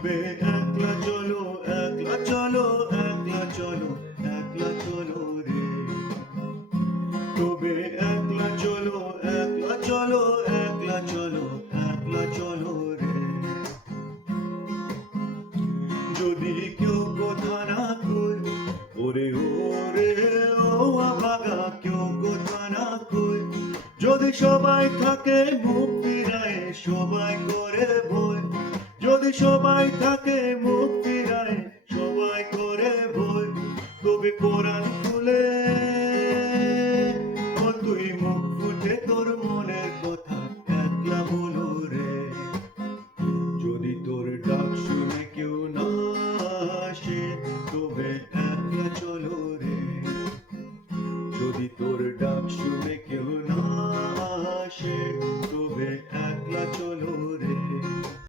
তবে একলা চলো, একলা চলো, একলা চলো, একলা চলো রে। তবে একলা চলো, একলা চলো, একলা চলো, একলা চলো রে। যদি কেউ কথা না কই, ওরে ওরে ও আভাগা, কেউ কথা না কই, যদি সবাই থাকে মুখ ফিরায়, সবাই করে ভয়, যদি সবাই থাকে মুখ ফিরায়, সবাই করে ভয়, তবে পরাণ খুলে ও তুই মুখ ফুটে তোর মনের কথা একলা বলো রে। যদি তোর ডাক শুনে কেউ না আসে, তবে একলা চলো রে। যদি তোর ডাক শুনে